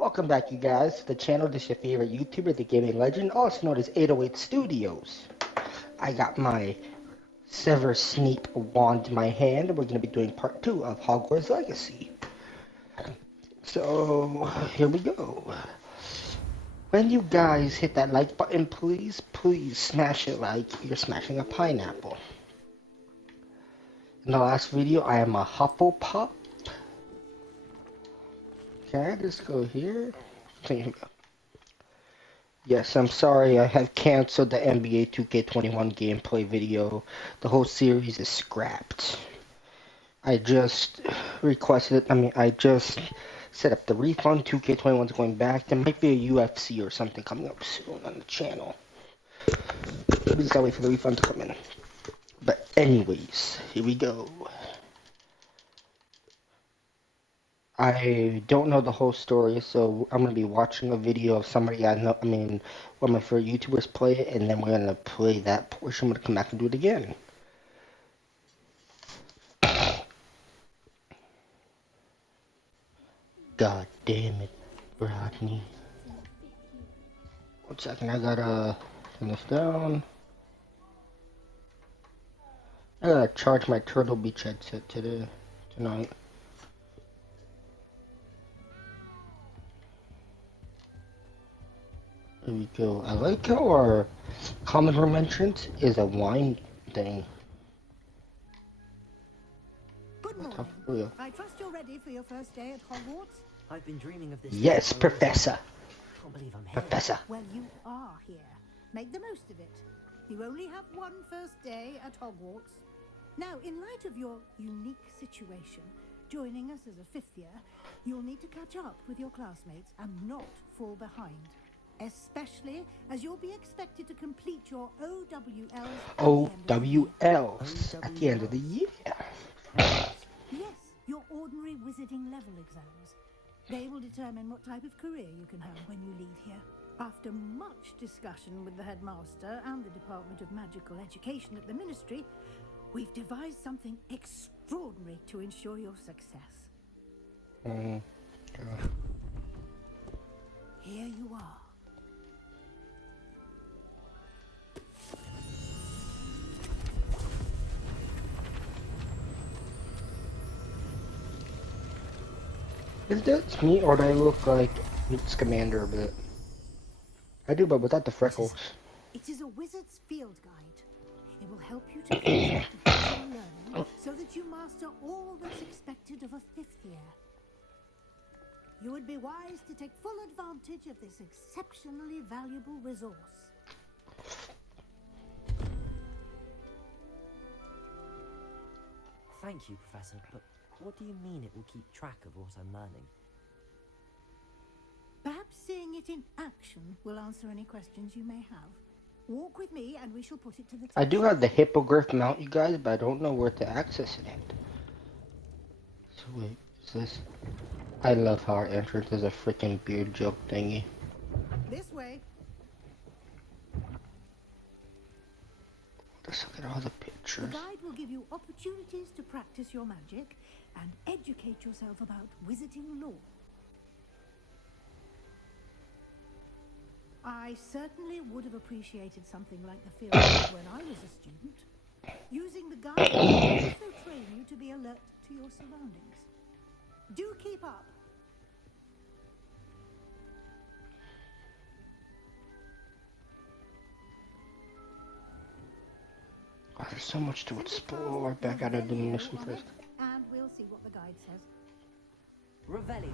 Welcome back, you guys, to the channel. This is your favorite YouTuber, the gaming legend, also known as 808 Studios. I got my Sever Sneak wand in my hand, and we're going to be doing part 2 of Hogwarts Legacy. So, here we go. When you guys hit that like button, please smash it like you're smashing a pineapple. In the last video, I am a Hufflepuff. Okay, let's go here. Here we go. Yes, I'm sorry, I have canceled the NBA 2K21 gameplay video. The whole series is scrapped. I just I just set up the refund. 2K21 is going back. There might be a UFC or something coming up soon on the channel. We just gotta wait for the refund to come in. But anyways, here we go. I don't know the whole story, so I'm gonna be watching a video of somebody I know. One of my favorite YouTubers play it, and then we're gonna play that portion. I'm gonna come back and do it again. God damn it, Rodney. 1 second, I gotta turn this down. I gotta charge my Turtle Beach headset tonight. Here we go. I like how our common room entrance is a wine thing. Good morning. I trust you're ready for your first day at Hogwarts. I've been dreaming of this. Yes, Professor. I can't believe I'm here. Professor. Well, you are here. Make the most of it. You only have one first day at Hogwarts. Now, in light of your unique situation, joining us as a fifth year, you'll need to catch up with your classmates and not fall behind. Especially as you'll be expected to complete your OWLs at the end of the year. Yes, your ordinary wizarding level exams. They will determine what type of career you can have when you leave here. After much discussion with the headmaster and the Department of Magical Education at the Ministry, we've devised something extraordinary to ensure your success. Here you are. Is that me, or do I look like Newt Scamander a bit? I do, but without the freckles. It is a wizard's field guide. It will help you to keep track of your learning so that you master all that's expected of a fifth year. You would be wise to take full advantage of this exceptionally valuable resource. Thank you, Professor, but what do you mean it will keep track of what I'm learning? Perhaps seeing it in action will answer any questions you may have. Walk with me and we shall put it to the test. I do have the hippogriff mount, you guys, but I don't know where to access it at. So wait, is this... I love how our entrance is a freaking beard joke thingy. This way. Let's look at all the pictures. The guide will give you opportunities to practice your magic and educate yourself about wizarding lore. I certainly would have appreciated something like the field guide when I was a student. Using the guide will also train you to be alert to your surroundings. Do keep up. Oh, there's so much to explore. Back out of the mission first. And we'll see what the guide says. Revelio.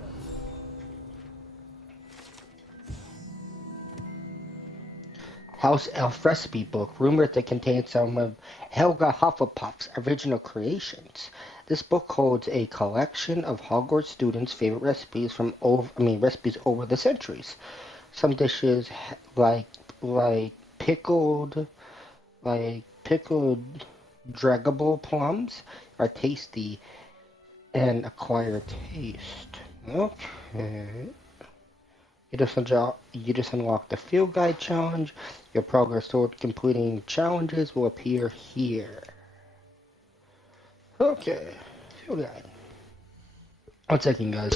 House Elf Recipe Book, rumored to contain some of Helga Hufflepuff's original creations. This book holds a collection of Hogwarts students' favorite recipes recipes over the centuries. Some dishes like pickled draggable plums are tasty and acquire taste. Okay. You just unlock the field guide challenge. Your progress toward completing challenges will appear here. Okay, field guide. 1 second, guys.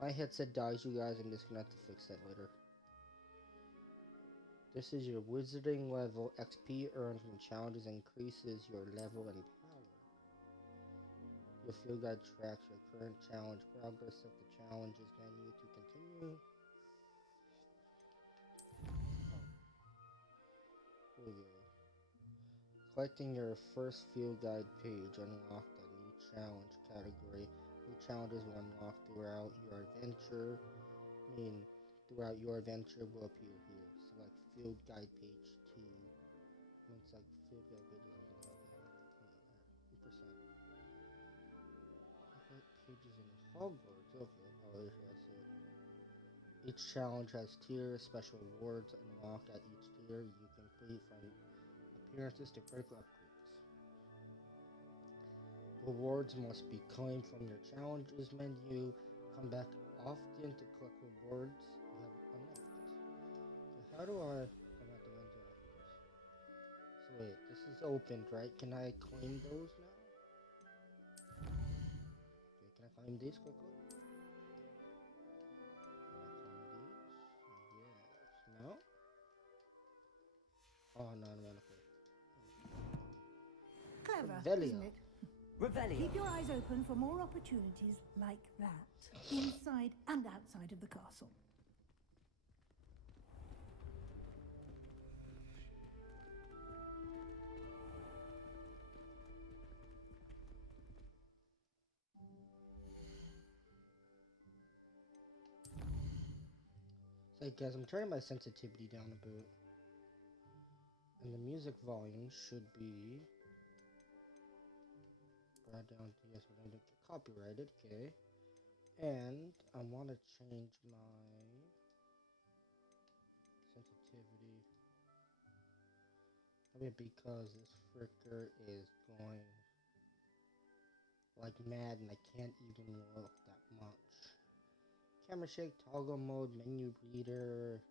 My headset dies, you guys. I'm just gonna have to fix that later. This is your wizarding level. XP earned from challenges increases your level and power. Your field guide tracks your current challenge progress of the challenges menu to continue. Here we go. Collecting your first field guide page unlocked a new challenge category. New challenges will unlock throughout your adventure. Throughout your adventure will appear here. Select field guide page 2. Looks like field guide page 1%. Pages in Hogwarts. Okay, oh, that's it. Each challenge has tiers, special rewards unlocked at each tier you complete from appearances to critical upgrades. Rewards must be claimed from your challenges menu. Come back often to collect rewards you have unlocked. So how do I come out the window after this? So wait, this is opened, right? Can I claim those now? Okay, can I claim these quickly? Can I claim these? Yes. No? Oh, no, automatically. Clever, isn't Revelio. it? Revelio. Keep your eyes open for more opportunities like that, inside and outside of the castle. So guys, I'm turning my sensitivity down a bit. And the music volume should be brought down to, yes, we're going to get copyrighted, okay. And I want to change my sensitivity. I mean, because this fricker is going like mad and I can't even look that much. Camera shake, toggle mode, menu reader,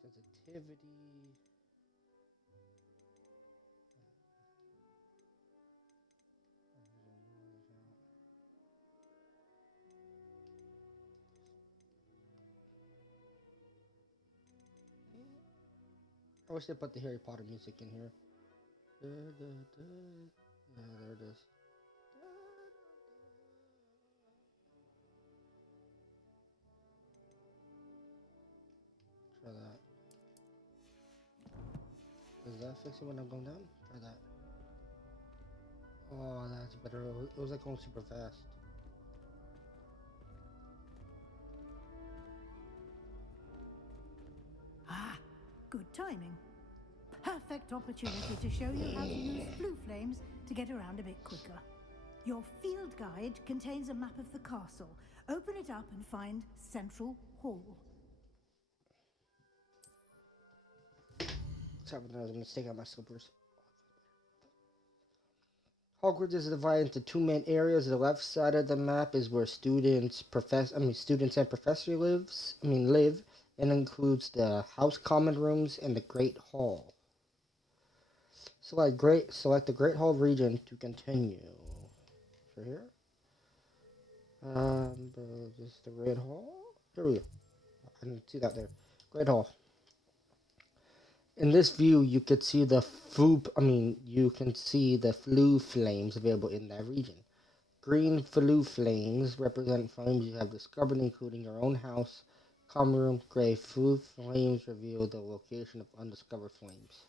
sensitivity. I wish they put the Harry Potter music in here. Yeah, there it is. Try that. Is that fixing when I'm going down? Try that. Oh, that's better. It was like going super fast. Ah, good timing. Perfect opportunity to show you how to use blue flames to get around a bit quicker. Your field guide contains a map of the castle. Open it up and find Central Hall. Sorry, I was gonna take out my slippers. Hogwarts is divided into two main areas. The left side of the map is where students and professors live, and includes the house common rooms and the Great Hall. Select the Great Hall region to continue. For here, this is the Great Hall. Here we go. I didn't see that there. Great Hall. In this view, you could see you can see the flue flames available in that region. Green flue flames represent flames you have discovered, including your own house, common room. Gray flue flames reveal the location of undiscovered flames.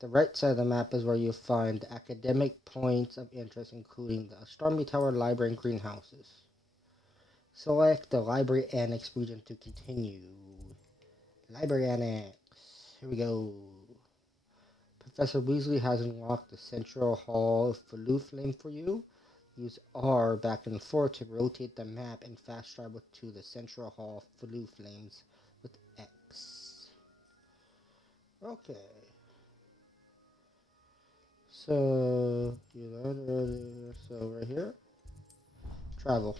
The right side of the map is where you find academic points of interest, including the Astronomy Tower, Library, and greenhouses. Select the Library Annex region to continue. Library Annex. Here we go. Professor Weasley has unlocked the Central Hall Flue Flame for you. Use R back and forth to rotate the map and fast travel to the Central Hall Flue Flames with X. Okay. So right here, travel.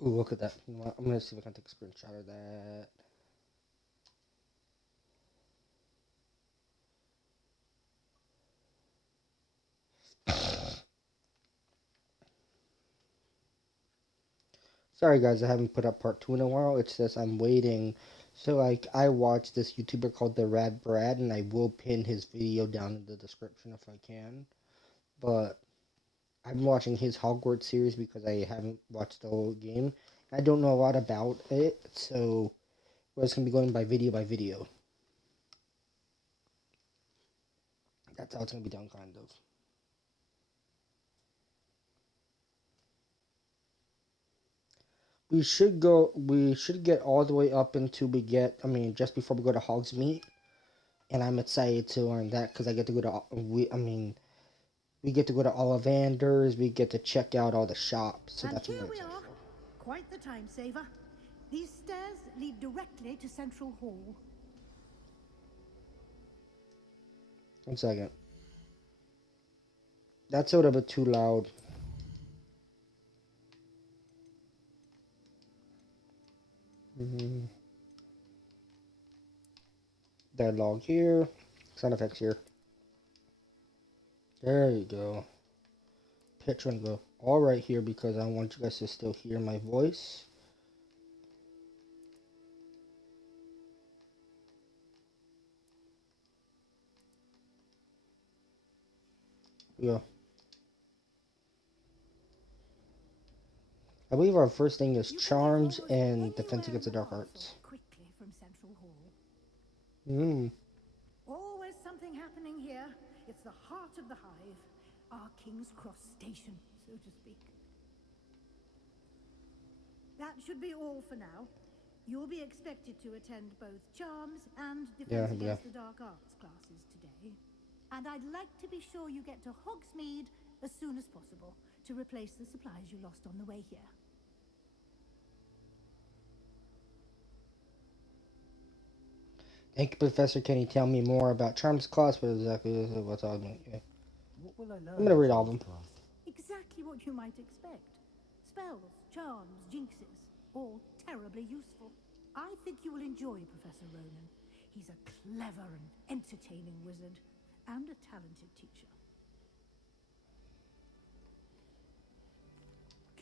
Ooh, look at that. You know what? I'm gonna see if I can take a screenshot of that. Sorry guys, I haven't put up part 2 in a while. It's just I'm waiting. So like I watched this YouTuber called the Rad Brad, and I will pin his video down in the description if I can. But I'm watching his Hogwarts series because I haven't watched the whole game. I don't know a lot about it, so we're just gonna be going by video by video. That's how it's gonna be done, kind of. We should get all the way up until we get, I mean, just before we go to Hogsmeade. And I'm excited to learn that because I get to go to, we get to go to Ollivander's, we get to check out all the shops, so And that's what here I'm we excited are. for. Quite the time saver. These stairs lead directly to Central Hall. 1 second. That's a little bit too loud. Dialogue here, sound effects here. There you go. Pitch one go all right here because I want you guys to still hear my voice. Yeah. I believe our first thing is You can get charms almost and defense anywhere against the in the dark castle arts. quickly from Central Hall. Hmm. Always something happening here. It's the heart of the hive. Our King's Cross station, so to speak. That should be all for now. You'll be expected to attend both Charms and Defense Yeah. Against the Dark Arts classes today. And I'd like to be sure you get to Hogsmeade as soon as possible to replace the supplies you lost on the way here. Thank you, Professor. Can you tell me more about charms class? What exactly is it? What's all about? Yeah. What will I learn I'm gonna in read all of Charms them. class? Exactly what you might expect. Spells, charms, jinxes, all terribly useful. I think you will enjoy Professor Ronan. He's a clever and entertaining wizard, and a talented teacher.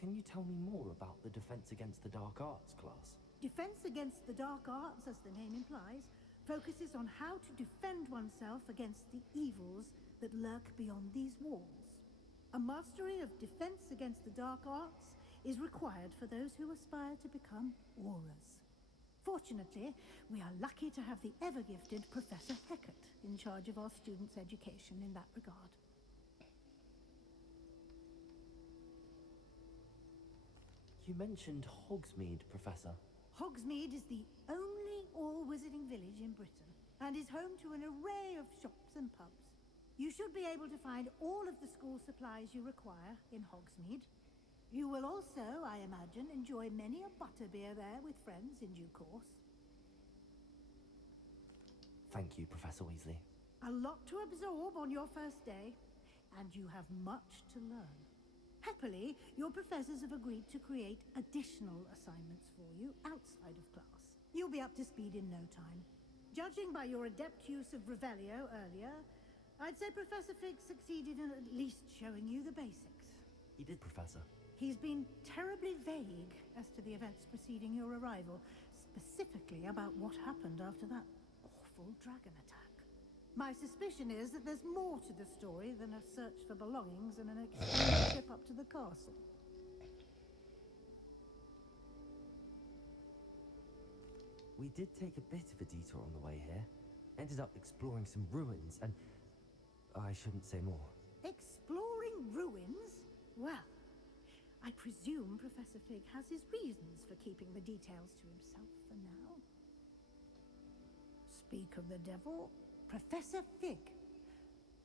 Can you tell me more about the Defense Against the Dark Arts class? Defense Against the Dark Arts, as the name implies, focuses on how to defend oneself against the evils that lurk beyond these walls. A mastery of Defense Against the Dark Arts is required for those who aspire to become Aurors. Fortunately, we are lucky to have the ever-gifted Professor Hecat in charge of our students' education in that regard. You mentioned Hogsmeade, Professor. Hogsmeade is the only all-wizarding village in Britain, and is home to an array of shops and pubs. You should be able to find all of the school supplies you require in Hogsmeade. You will also, I imagine, enjoy many a butterbeer there with friends in due course. Thank you, Professor Weasley. A lot to absorb on your first day, and you have much to learn. Happily, your professors have agreed to create additional assignments for you outside of class. You'll be up to speed in no time. Judging by your adept use of Revelio earlier, I'd say Professor Fig succeeded in at least showing you the basics. He did, Professor. He's been terribly vague as to the events preceding your arrival, specifically about what happened after that awful dragon attack. My suspicion is that there's more to the story than a search for belongings and an extended trip up to the castle. We did take a bit of a detour on the way here. Ended up exploring some ruins and... I shouldn't say more. Exploring ruins? Well, I presume Professor Fig has his reasons for keeping the details to himself for now. Speak of the devil, Professor Fig.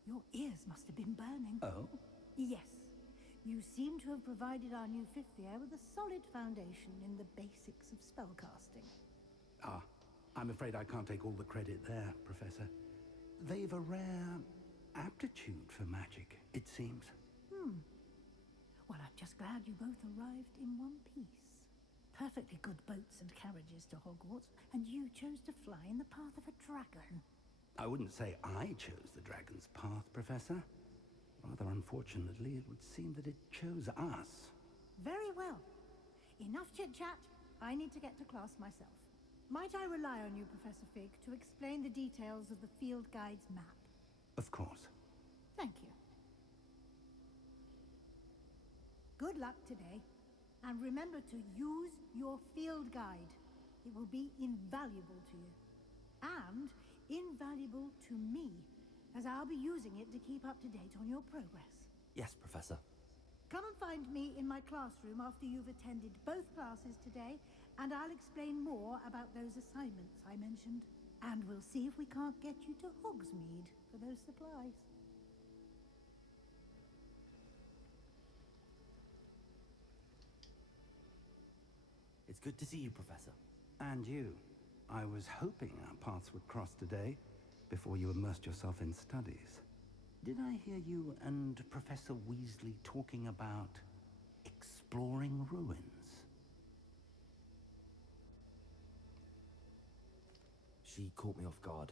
Your ears must have been burning. Oh? Yes. You seem to have provided our new fifth year with a solid foundation in the basics of spellcasting. Ah, I'm afraid I can't take all the credit there, Professor. They've a rare aptitude for magic, it seems. Well, I'm just glad you both arrived in one piece. Perfectly good boats and carriages to Hogwarts, and you chose to fly in the path of a dragon. I wouldn't say I chose the dragon's path, Professor. Rather unfortunately, it would seem that it chose us. Very well. Enough chit-chat. I need to get to class myself. Might I rely on you, Professor Fig, to explain the details of the field guide's map? Of course. Thank you. Good luck today. And remember to use your field guide. It will be invaluable to you. And invaluable to me, as I'll be using it to keep up to date on your progress. Yes, Professor. Come and find me in my classroom after you've attended both classes today, and I'll explain more about those assignments I mentioned. And we'll see if we can't get you to Hogsmeade for those supplies. It's good to see you, Professor. And you. I was hoping our paths would cross today, before you immersed yourself in studies. Did I hear you and Professor Weasley talking about exploring ruins? She caught me off guard.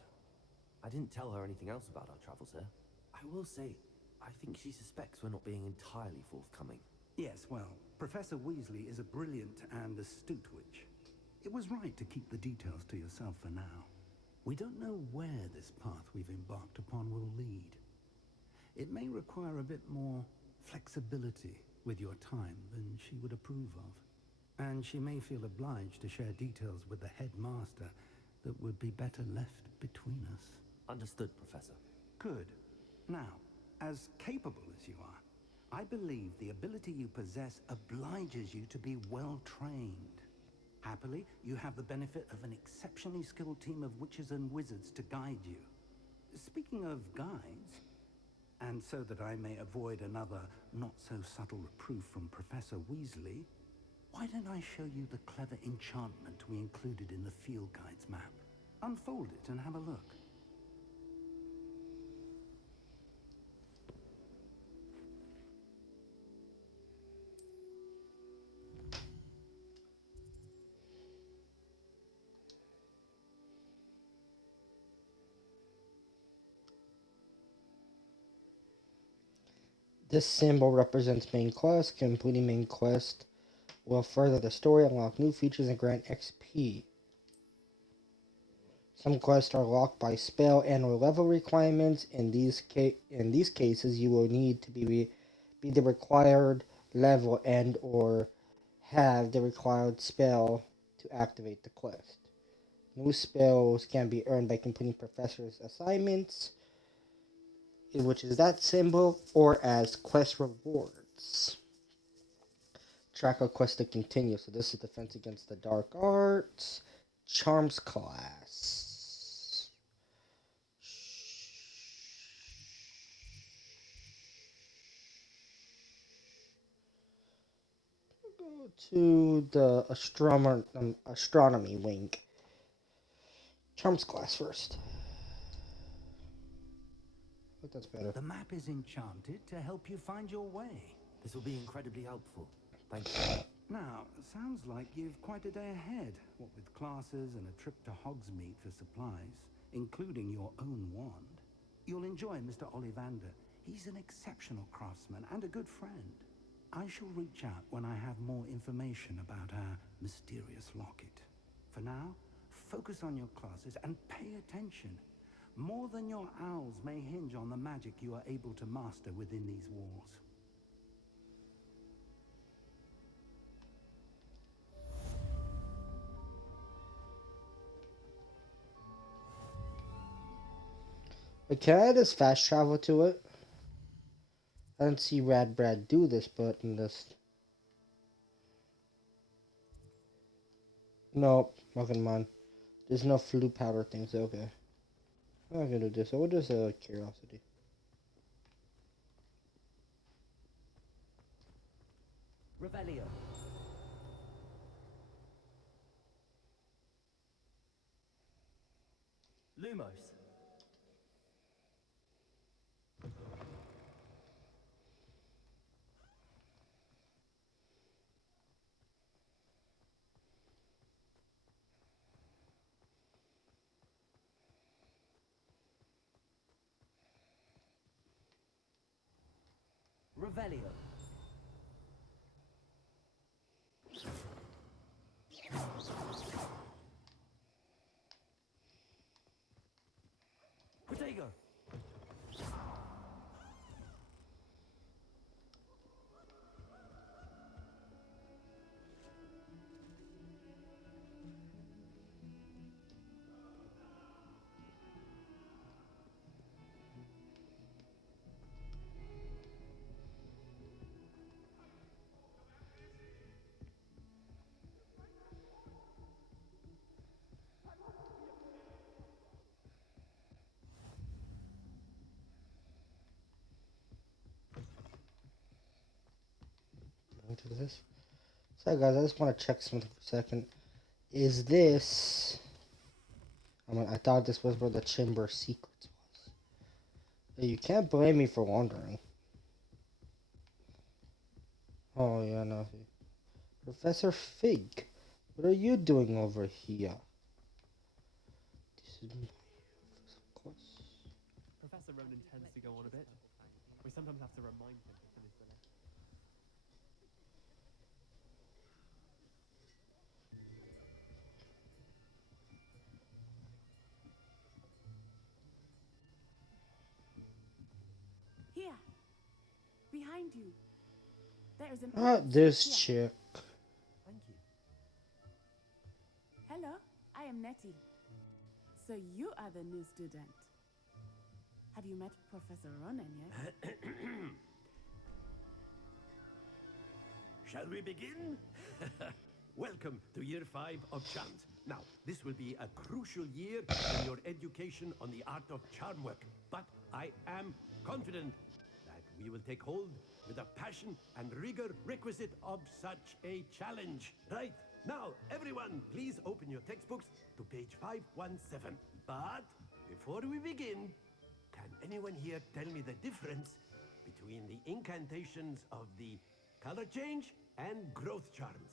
I didn't tell her anything else about our travels here. I will say, I think she suspects we're not being entirely forthcoming. Yes, well, Professor Weasley is a brilliant and astute witch. It was right to keep the details to yourself for now. We don't know where this path we've embarked upon will lead. It may require a bit more flexibility with your time than she would approve of. And she may feel obliged to share details with the headmaster that would be better left between us. Understood, Professor. Good. Now, as capable as you are, I believe the ability you possess obliges you to be well trained. Happily, you have the benefit of an exceptionally skilled team of witches and wizards to guide you. Speaking of guides, and so that I may avoid another not-so-subtle reproof from Professor Weasley, why don't I show you the clever enchantment we included in the field guide's map? Unfold it and have a look. This symbol represents main quest. Completing main quest will further the story, unlock new features, and grant XP. Some quests are locked by spell and/or level requirements. In these cases, you will need to be the required level and/or have the required spell to activate the quest. New spells can be earned by completing professor's assignments, which is that symbol, or as quest rewards. Track a quest to continue. So this is Defense Against the Dark Arts. Charms class. Go to the astronomy wing. Charms class first. I think that's better. The map is enchanted to help you find your way. This will be incredibly helpful. Thank you. Now, sounds like you've quite a day ahead, what with classes and a trip to Hogsmeade for supplies, including your own wand. You'll enjoy Mr. Ollivander. He's an exceptional craftsman and a good friend. I shall reach out when I have more information about our mysterious locket. For now, focus on your classes and pay attention. More than your owls may hinge on the magic you are able to master within these walls. But can I just fast travel to it? I didn't see Rad Brad do this, but in this... Nope, okay, man. There's no flu powder things, okay. I'm not gonna do this, so we'll just curiosity. Revelio. Lumos. Revelio. Protego! Into this. Sorry guys, I just want to check something for a second. Is this... I thought this was where the chamber of secrets was. You can't blame me for wondering. Oh yeah, no. Professor Fig, what are you doing over here? This is my course. Professor Ronan tends to go on a bit. We sometimes have to remind him to finish the lesson. Here, behind you. There is an This here. chick. Thank you. Hello, I am Nettie. So you are the new student. Have you met Professor Ronan yet? Shall we begin? Welcome to year 5 of charms. Now, this will be a crucial year in your education on the art of charm work. But I am confident that we will take hold with the passion and rigor requisite of such a challenge. Right, now, everyone, please open your textbooks to page 517. But before we begin, can anyone here tell me the difference between the incantations of the color change and growth charms?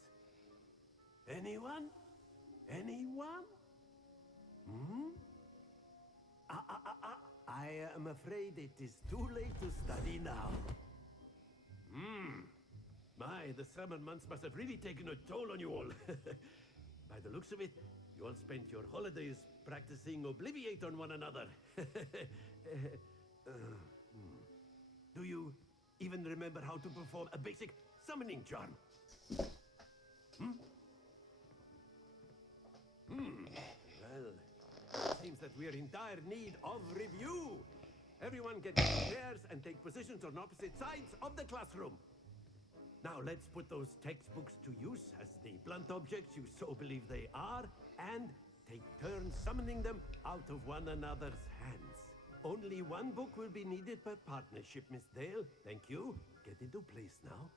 Anyone? Anyone? Hmm? I am afraid it is too late to study now. My, the summer months must have really taken a toll on you all. By the looks of it, you all spent your holidays practicing Obliviate on one another. Do you even remember how to perform a basic summoning charm? Well, it seems that we are in dire need of review. Everyone get into pairs and take positions on opposite sides of the classroom. Now let's put those textbooks to use as the blunt objects you so believe they are, and take turns summoning them out of one another's hands. Only one book will be needed per partnership, Miss Dale. Thank you. Get into place now.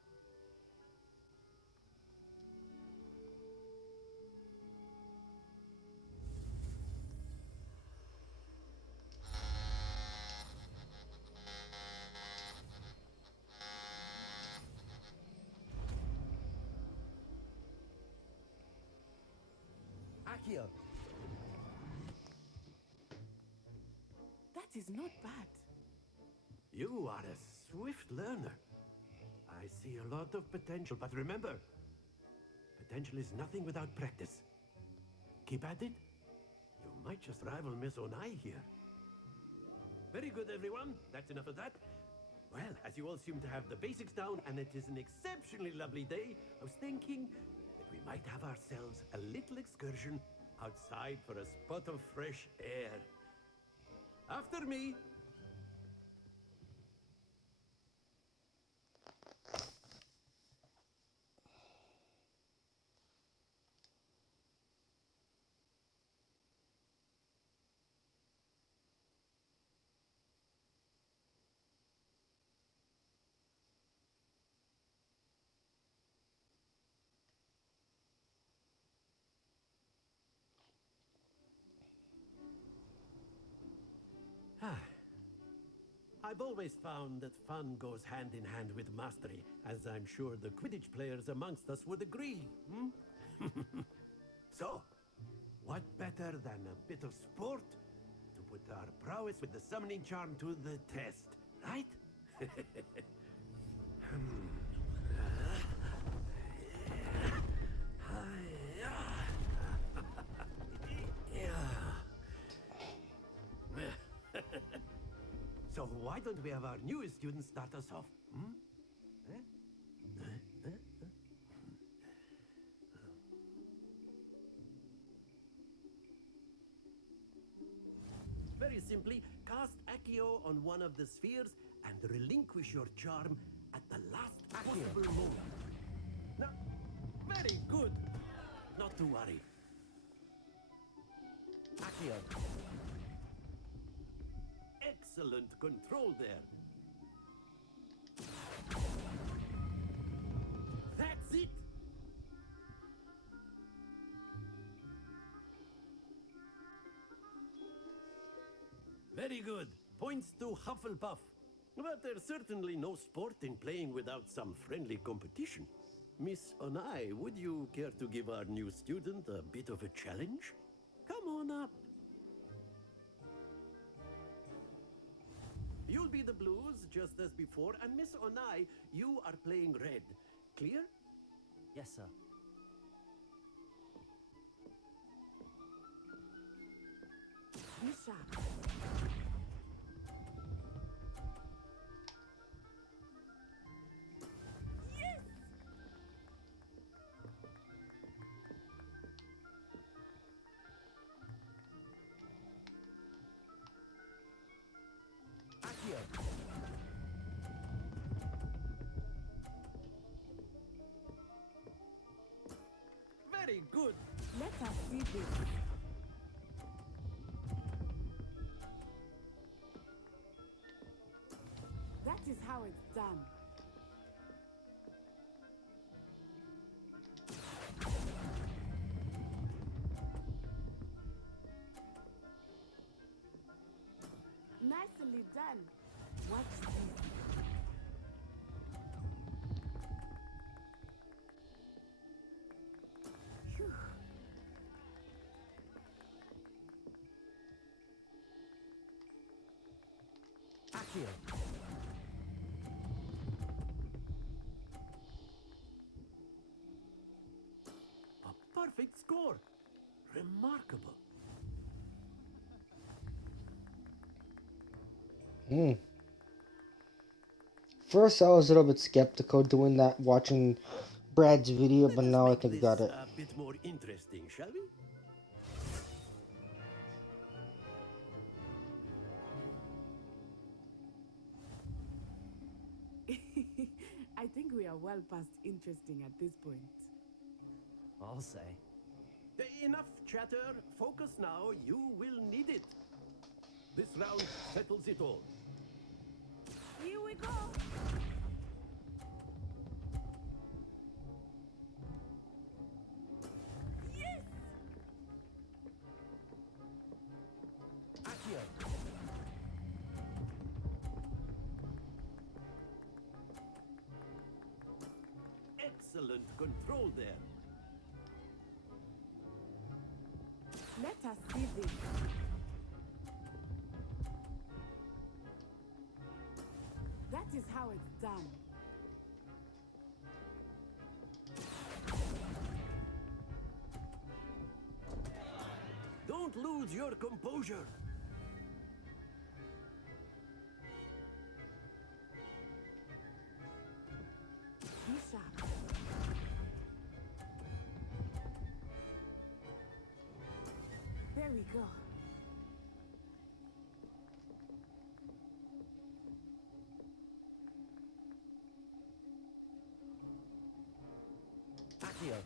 Accio! That is not bad. You are a swift learner. I see a lot of potential, but remember, potential is nothing without practice. Keep at it. You might just rival Miss Onai here. Very good, everyone. That's enough of that. Well, as you all seem to have the basics down, and it is an exceptionally lovely day, I was thinking that we might have ourselves a little excursion outside for a spot of fresh air. After me. I've always found that fun goes hand in hand with mastery, as I'm sure the Quidditch players amongst us would agree. So, what better than a bit of sport to put our prowess with the summoning charm to the test, right? So why don't we have our newest student start us off? Hmm? Very simply, cast Accio on one of the spheres and relinquish your charm at the last possible moment. Now, very good. Not to worry. Accio. Excellent control there. That's it. Very good. Points to Hufflepuff. But there's certainly no sport in playing without some friendly competition. Miss Onai, would you care to give our new student a bit of a challenge? Come on up. You'll be the blues, just as before, and Miss Onai, you are playing red. Clear? Yes, sir. Be sharp. Accio. Very good. Let us see this. That is how it's done. Nicely done. Watch this. Phew. Accio. A perfect score. Remarkable. Hmm. First, I was a little bit skeptical doing that, watching Brad's video, Let but us now I make think this about it. a bit more interesting, shall we? I think we are well past interesting at this point. I'll say. Enough chatter. Focus now. You will need it. This round settles it all. Here we go. Yes! Accio. Excellent control there. Let us see this. That is how it's done. Don't lose your composure. Be sharp. There we go. Accio.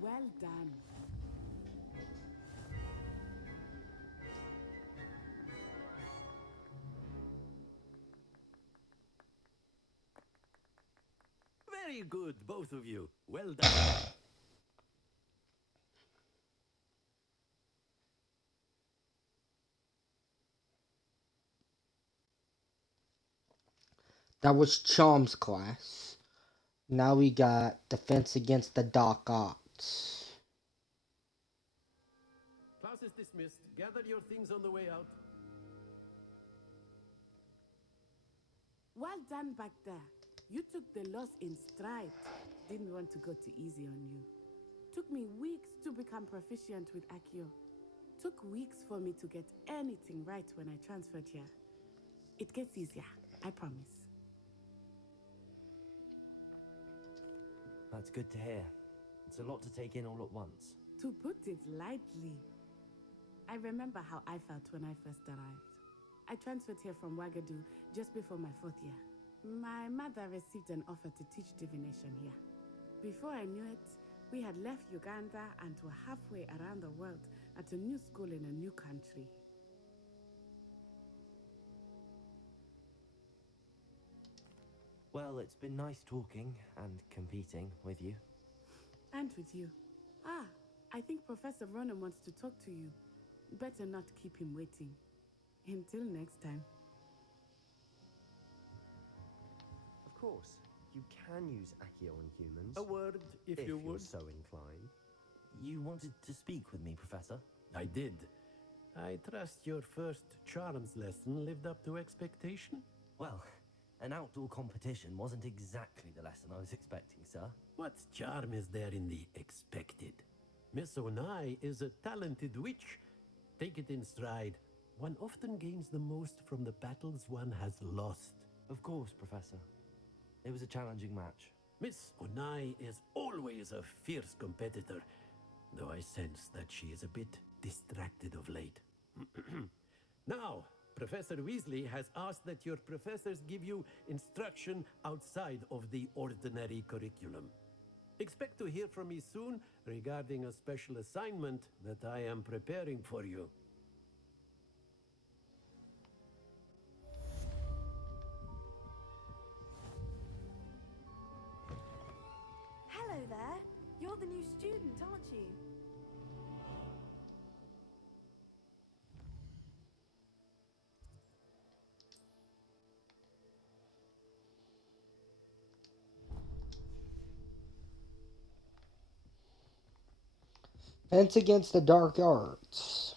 Well done. Very good, both of you. Well done. That was Chom's class. Now we got Defense Against the Dark Arts. Class is dismissed. Gather your things on the way out. Well done back there. You took the loss in stride. Didn't want to go too easy on you. Took me weeks to become proficient with Accio. Took weeks for me to get anything right when I transferred here. It gets easier, I promise. That's good to hear. It's a lot to take in all at once. To put it lightly, I remember how I felt when I first arrived. I transferred here from Wagadu just before my 4th year. My mother received an offer to teach divination here. Before I knew it, we had left Uganda and were halfway around the world at a new school in a new country. Well, it's been nice talking and competing with you. And with you. Ah, I think Professor Ronan wants to talk to you. Better not keep him waiting. Until next time. Of course, you can use Accio on humans. A word, if you you're would. so inclined. You wanted to speak with me, Professor? I did. I trust your first charms lesson lived up to expectation? Well, an outdoor competition wasn't exactly the lesson I was expecting, sir. What charm is there in the expected? Miss Onai is a talented witch. Take it in stride. One often gains the most from the battles one has lost. Of course, Professor. It was a challenging match. Miss Onai is always a fierce competitor, though I sense that she is a bit distracted of late. Now, Professor Weasley has asked that your professors give you instruction outside of the ordinary curriculum. Expect to hear from me soon regarding a special assignment that I am preparing for you. Hello there. You're the new student, aren't you? Defense against the dark arts.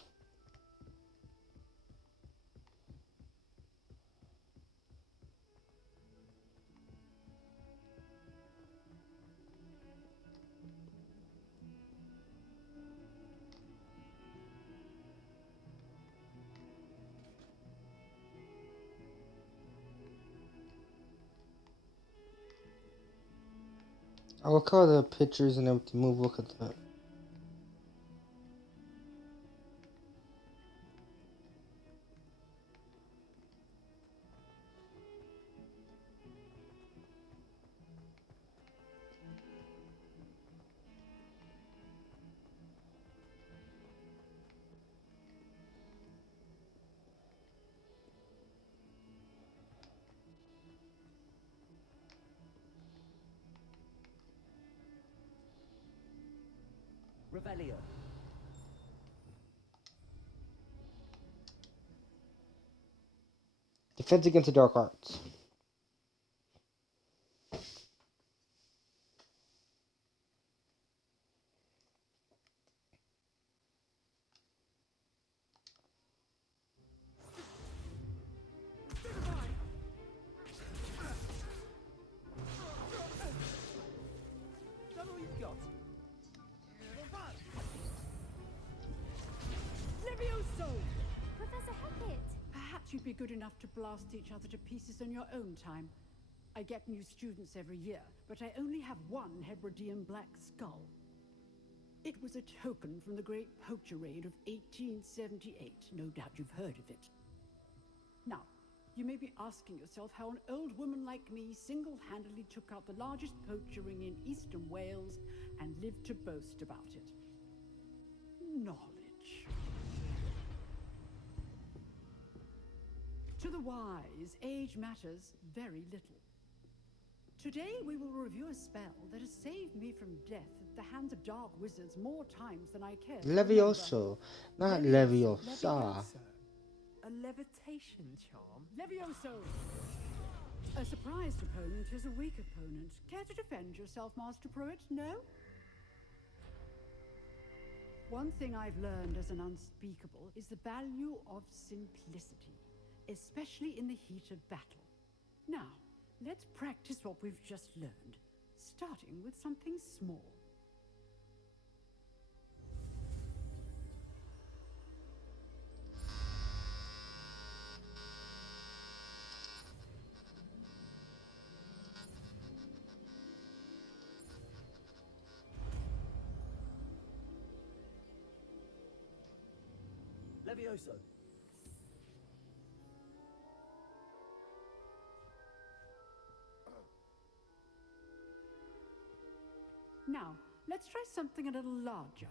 I will call the pictures and everything. Move. Look at that. Revelio. Defense against the dark arts. Is that all you've got? Levioso! Professor Hackett! Perhaps you'd be good enough to blast each other to pieces in your own time. I get new students every year, but I only have one Hebridean black skull. It was a token from the Great Poacher Raid of 1878. No doubt you've heard of it. Now, you may be asking yourself how an old woman like me single-handedly took out the largest poacher ring in eastern Wales and lived to boast about it. Knowledge. To the wise, age matters very little. Today we will review a spell that has saved me from death at the hands of dark wizards more times than I care to remember. Levioso, not Leviosa. A levitation charm? Levioso! A surprised opponent is a weak opponent. Care to defend yourself, Master Pruitt? No? One thing I've learned as an unspeakable is the value of simplicity, especially in the heat of battle. Now, let's practice what we've just learned, starting with something small. Levioso! Now, let's try something a little larger.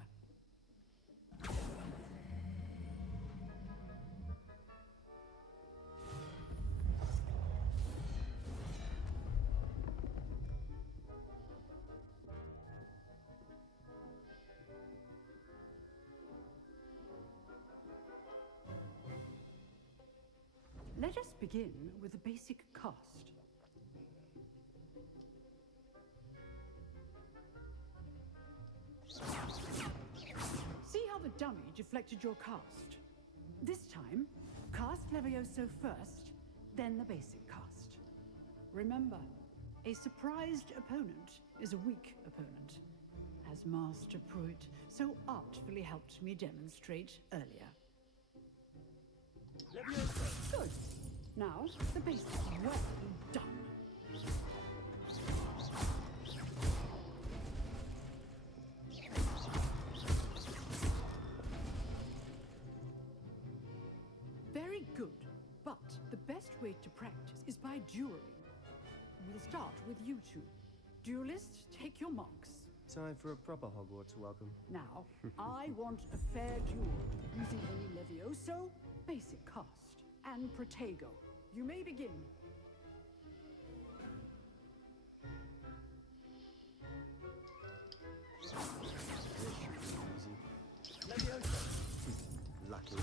Let us begin with a basic cast. See how the dummy deflected your cast? This time, cast Levioso first, then the basic cast. Remember, a surprised opponent is a weak opponent, as Master Pruitt so artfully helped me demonstrate earlier. Levioso! Good. Now, the basic. Well done. Very good. But the best way to practice is by dueling. We'll start with you two. Duelists, take your marks. Time for a proper Hogwarts welcome. Now, I want a fair duel using only Levioso, basic cast, and Protego. You may begin. Levioso! Lucky.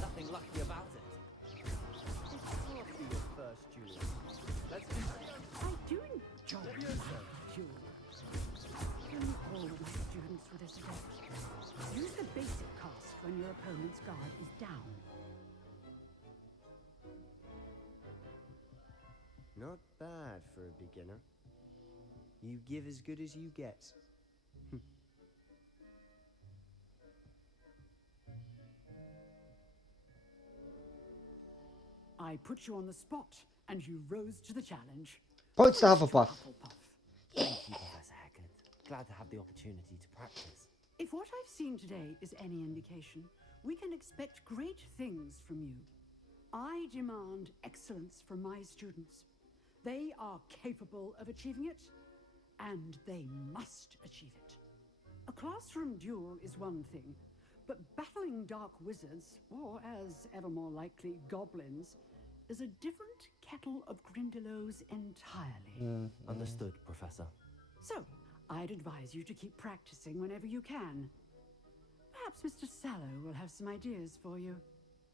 Nothing lucky about it. This can't be your first duel. Let's do I do enjoy Levioso! duels. Only all of my students with this effect. Use the basic cast when your opponent's guard is down. Not bad for a beginner. You give as good as you get. I put you on the spot, and you rose to the challenge. Points to Hufflepuff. Thank you, Professor Heckard. Glad to have the opportunity to practice. If what I've seen today is any indication, we can expect great things from you. I demand excellence from my students. They are capable of achieving it, and they must achieve it. A classroom duel is one thing, but battling dark wizards, or as ever more likely, goblins, is a different kettle of Grindylows entirely. Understood, Professor. So, I'd advise you to keep practicing whenever you can. Perhaps Mr. Sallow will have some ideas for you.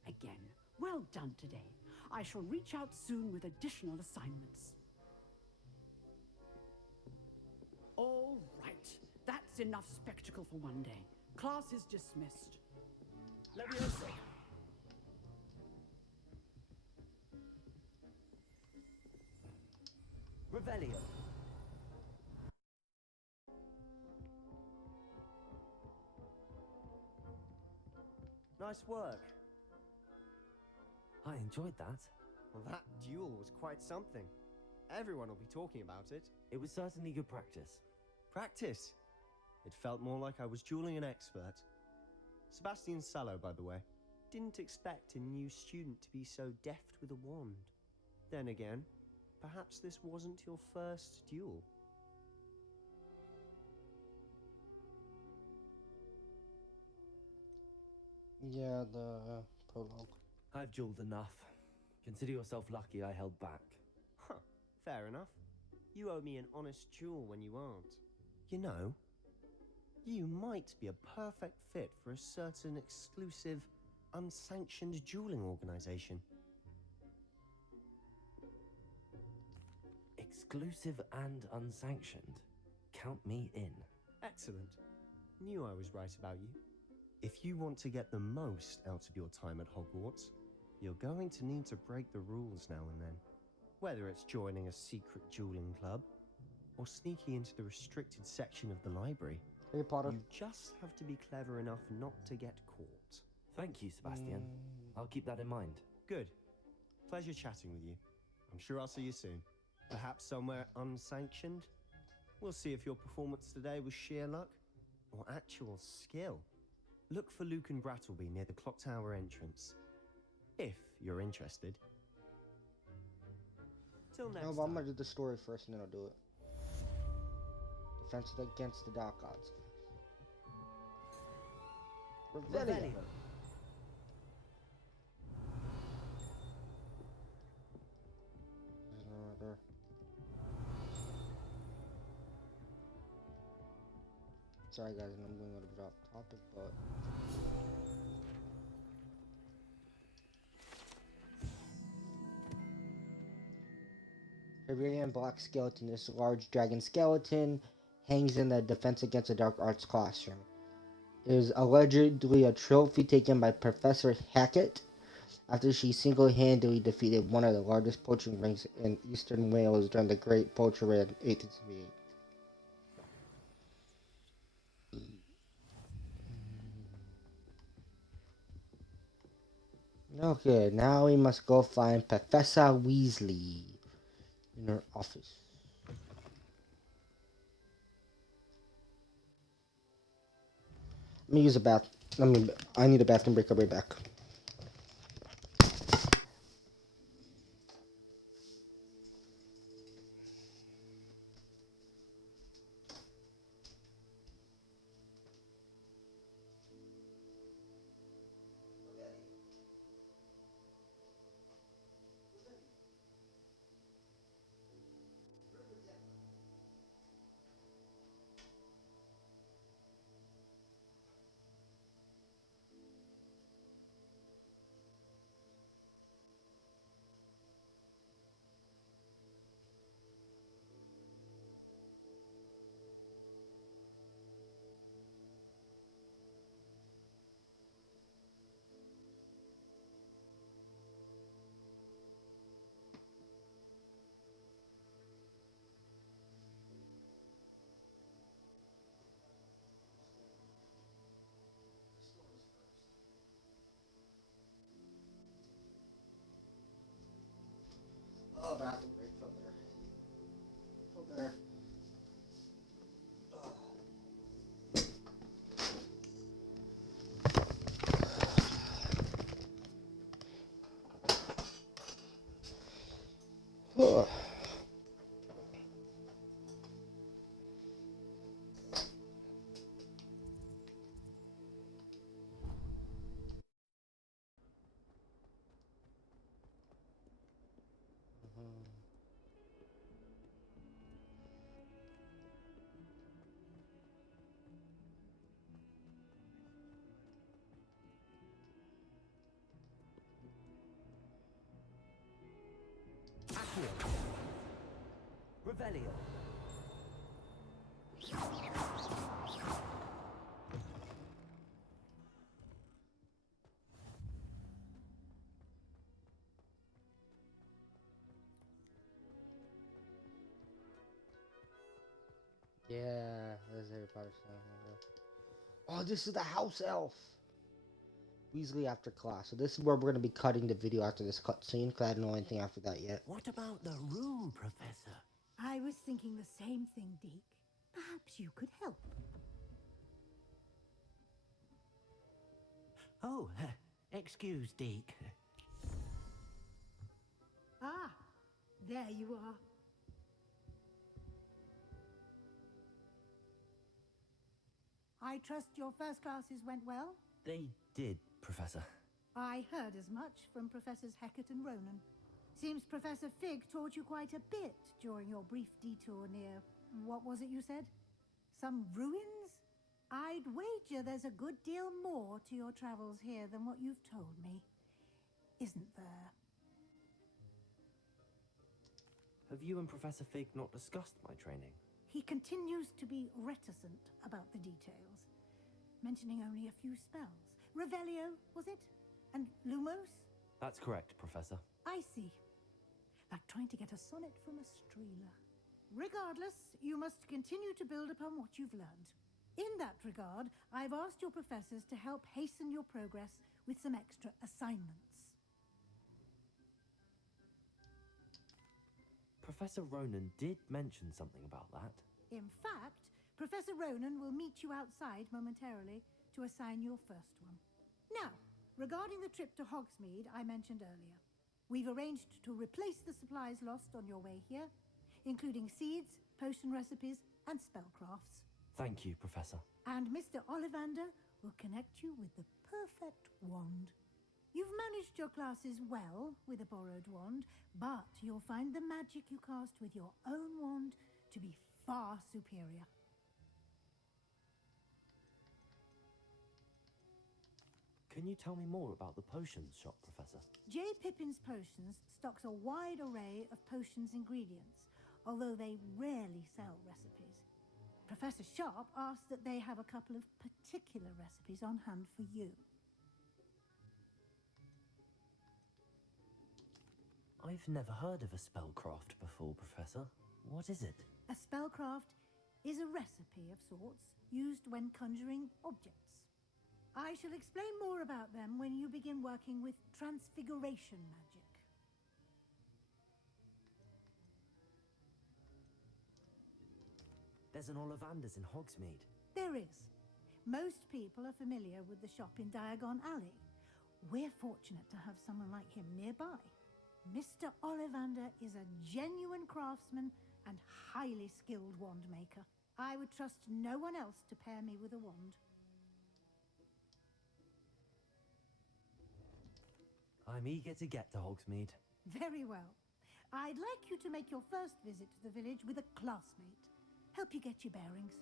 Again, well done today. I shall reach out soon with additional assignments. All right, that's enough spectacle for one day. Class is dismissed. Levioso! Revelio! Nice work. I enjoyed that. Well, that duel was quite something. Everyone will be talking about it. It was certainly good practice. Practice? It felt more like I was dueling an expert. Sebastian Sallow, by the way. Didn't expect a new student to be so deft with a wand. Then again, perhaps this wasn't your first duel. Yeah, the prologue. I've dueled enough. Consider yourself lucky I held back. Huh, fair enough. You owe me an honest duel when you aren't. You know, you might be a perfect fit for a certain exclusive, unsanctioned dueling organization. Exclusive and unsanctioned. Count me in. Excellent. Knew I was right about you. If you want to get the most out of your time at Hogwarts, you're going to need to break the rules now and then. Whether it's joining a secret dueling club, or sneaking into the restricted section of the library, Harry Potter. you just have to be clever enough not to get caught. Thank you, Sebastian. I'll keep that in mind. Good. Pleasure chatting with you. I'm sure I'll see you soon. Perhaps somewhere unsanctioned? We'll see if your performance today was sheer luck or actual skill. Look for Luke and Brattleby near the clock tower entrance. If you're interested. Till next No, but I'm time. gonna do the story first and then I'll do it. Defense against the dark gods. Revelio. Sorry guys, I'm going to drop topic, but Hyperion Black Skeleton, this large dragon skeleton, hangs in the Defense Against the Dark Arts classroom. It is allegedly a trophy taken by Professor Hackett after she single-handedly defeated one of the largest poaching rings in eastern Wales during the Great Poacher Raid in 1878. Okay, now we must go find Professor Weasley in her office. Let me use a bath. I need a bathroom break. I'll be back. Oh, bathroom break. Feel better. Feel better. Oh. Revelio. Yeah, there's Harry Potter stuff. Oh, this is the house elf. Weasley after class. So this is where we're gonna be cutting the video after this cutscene, because I don't know anything after that yet. What about the room, Professor? I was thinking the same thing, Deke. Perhaps you could help. Oh, excuse, Deke. Ah, there you are. I trust your first classes went well? They did, Professor. I heard as much from Professors Hackett and Ronan. Seems Professor Fig taught you quite a bit during your brief detour near... what was it you said? Some ruins? I'd wager there's a good deal more to your travels here than what you've told me. Isn't there? Have you and Professor Fig not discussed my training? He continues to be reticent about the details, mentioning only a few spells. Revelio, was it? And Lumos? That's correct, Professor. I see. Like trying to get a sonnet from a streeler. Regardless, you must continue to build upon what you've learned. In that regard, I've asked your professors to help hasten your progress with some extra assignments. Professor Ronan did mention something about that. In fact, Professor Ronan will meet you outside momentarily to to assign your first one. Now, regarding the trip to Hogsmeade I mentioned earlier, we've arranged to replace the supplies lost on your way here, including seeds, potion recipes, and spellcrafts. Thank you, Professor. And Mr. Ollivander will connect you with the perfect wand. You've managed your classes well with a borrowed wand, but you'll find the magic you cast with your own wand to be far superior. Can you tell me more about the potions shop, Professor? J. Pippin's Potions stocks a wide array of potions ingredients, although they rarely sell recipes. Professor Sharp asks that they have a couple of particular recipes on hand for you. I've never heard of a spellcraft before, Professor. What is it? A spellcraft is a recipe of sorts used when conjuring objects. I shall explain more about them when you begin working with transfiguration magic. There's an Ollivander's in Hogsmeade. There is. Most people are familiar with the shop in Diagon Alley. We're fortunate to have someone like him nearby. Mr. Ollivander is a genuine craftsman and highly skilled wand maker. I would trust no one else to pair me with a wand. I'm eager to get to Hogsmeade. Very well. I'd like you to make your first visit to the village with a classmate. Help you get your bearings.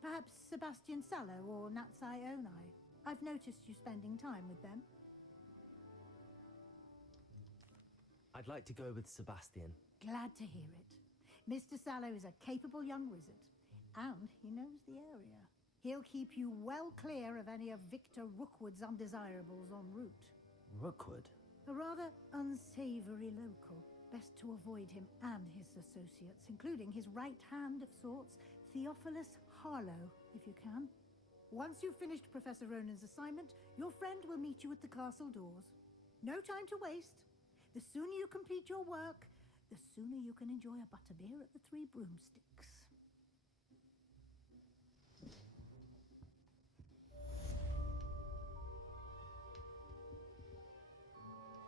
Perhaps Sebastian Sallow or Natsai Onai. I've noticed you spending time with them. I'd like to go with Sebastian. Glad to hear it. Mr. Sallow is a capable young wizard, and he knows the area. He'll keep you well clear of any of Victor Rookwood's undesirables en route. Rookwood? A rather unsavory local. Best to avoid him and his associates, including his right hand of sorts, Theophilus Harlow, if you can. Once you've finished Professor Ronan's assignment, your friend will meet you at the castle doors. No time to waste. The sooner you complete your work, the sooner you can enjoy a butterbeer at the Three Broomsticks.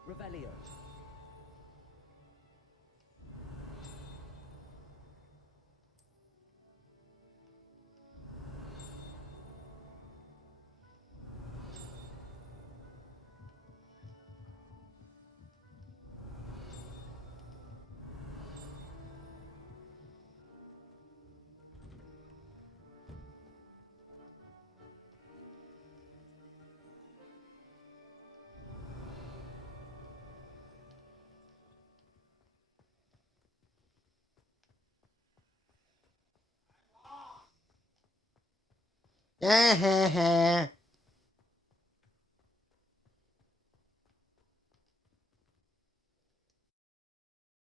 Revelio.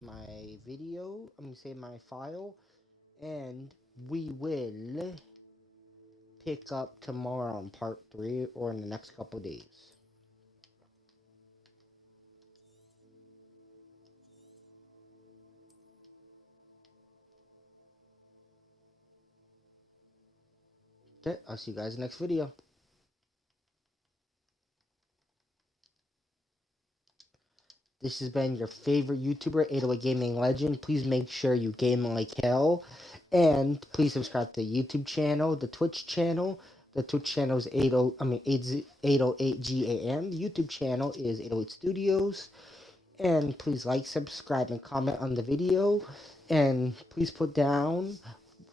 My video, I'm gonna say my file, and we will pick up tomorrow on part 3 or in the next couple days. Okay, I'll see you guys in the next video. This has been your favorite YouTuber, 808 Gaming Legend. Please make sure you game like hell. And please subscribe to the YouTube channel, the Twitch channel. The Twitch channel is 808 GAM. The YouTube channel is 808 Studios. And please like, subscribe, and comment on the video. And please put down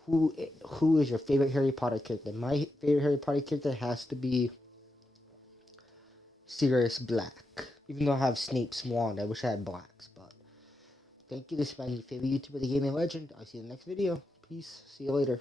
who is your favorite Harry Potter character. My favorite Harry Potter character has to be Sirius Black. Even though I have Snape's wand, I wish I had Black's. But thank you. This is my favorite YouTuber, the Gaming Legend. I'll see you in the next video. Peace. See you later.